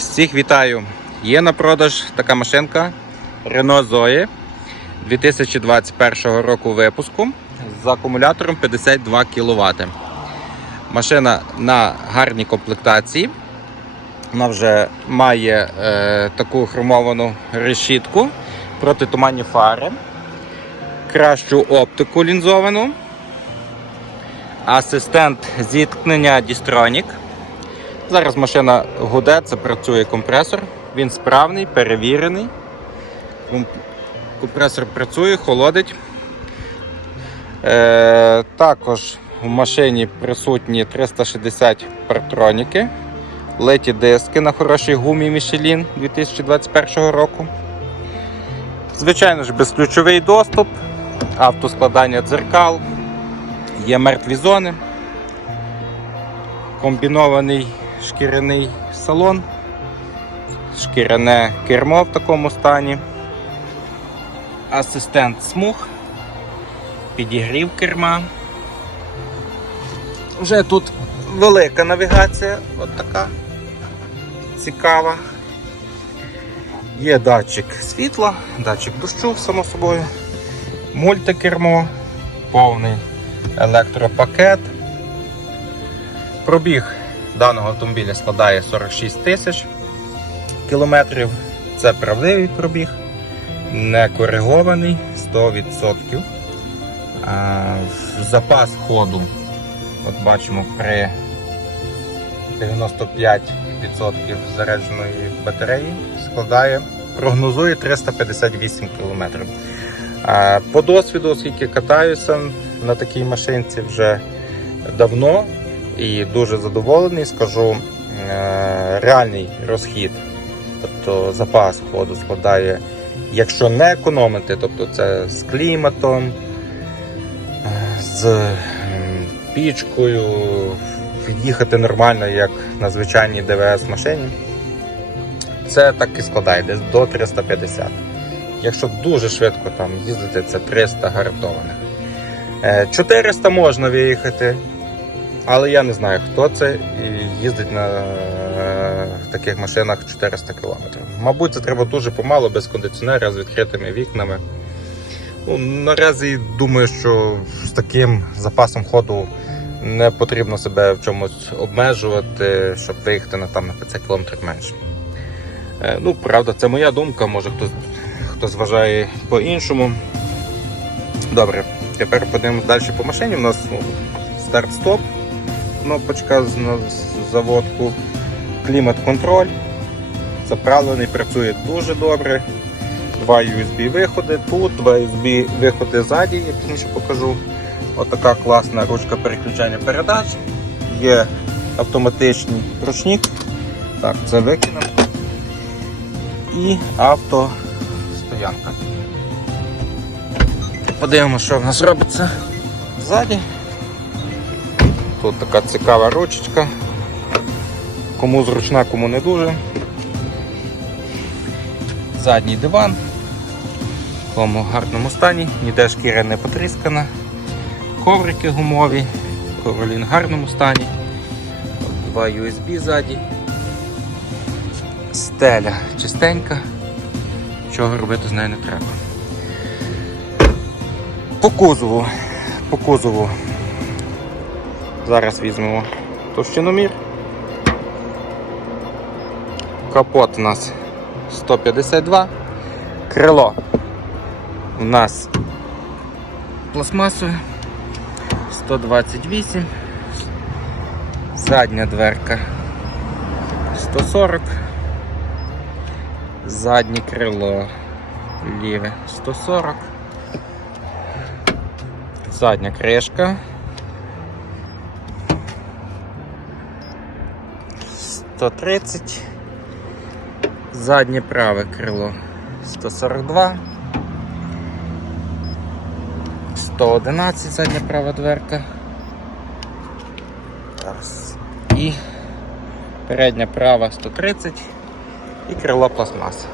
Всіх вітаю! Є на продаж така машинка Renault Zoe 2021 року випуску з акумулятором 52 кВт. Машина на гарній комплектації. Вона вже має е, таку хромовану решітку, протитуманні фари, кращу оптику лінзовану, асистент зіткнення Distronic. Зараз машина гуде, це працює компресор. Він справний, перевірений. Компресор працює, холодить. Е, також в машині присутні 360 партроніки, леті диски на хорошій гумі Michelin 2021 року. Звичайно ж, безключовий доступ, автоскладання дзеркал, є мертві зони комбінований шкіряний салон, шкіряне кермо в такому стані, асистент смуг, підігрів керма. Вже тут велика навігація, от така цікава. Є датчик світла, датчик дощу, само собою, мультикермо, повний електропакет. Пробіг даного автомобіля складає 46 тисяч кілометрів. Це правдивий пробіг, не коригований 100%. А, запас ходу, от бачимо, при 95% зарядженої батареї складає, прогнозує 358 км. По досвіду, оскільки катаюся на такій машинці вже давно, і дуже задоволений, скажу, е, реальний розхід, тобто запас ходу складає, якщо не економити, тобто це з кліматом, е, з пічкою, їхати нормально, як на звичайній ДВС машині, це так і складає десь до 350. Якщо дуже швидко там їздити, це 300 гарантованих. Е, 400 можна виїхати. Але я не знаю, хто це і їздить на е, таких машинах 400 км. Мабуть, це треба дуже помало, без кондиціонера, з відкритими вікнами. Ну, наразі думаю, що з таким запасом ходу не потрібно себе в чомусь обмежувати, щоб виїхати на, там, на 50 км менше. Е, ну, правда, це моя думка, може хтось, хтось вважає по-іншому. Добре, тепер подивимось далі по машині. У нас ну, старт-стоп кнопочка на заводку, клімат-контроль. Заправлений, працює дуже добре. Два USB виходи тут, два USB виходи ззаді, я пізніше покажу. Отака класна ручка переключання передач. Є автоматичний ручник. Так, це викинемо. І автостоянка. Подивимося, що в нас робиться ззаді. Тут така цікава ручечка. Кому зручна, кому не дуже. Задній диван. В такому гарному стані, ніде шкіра не потріскана. Коврики гумові, ковролін в гарному стані. Два USB ззаді. Стеля чистенька. Чого робити з нею не треба. По кузову. По кузову Зараз візьмемо товщиномір. Капот у нас 152. Крило у нас пластмасове 128. Задня дверка 140. Заднє крило ліве 140. Задня кришка 130, заднє праве крило 142, 111 задня права дверка. Раз. І передня права 130 і крило пластмаса.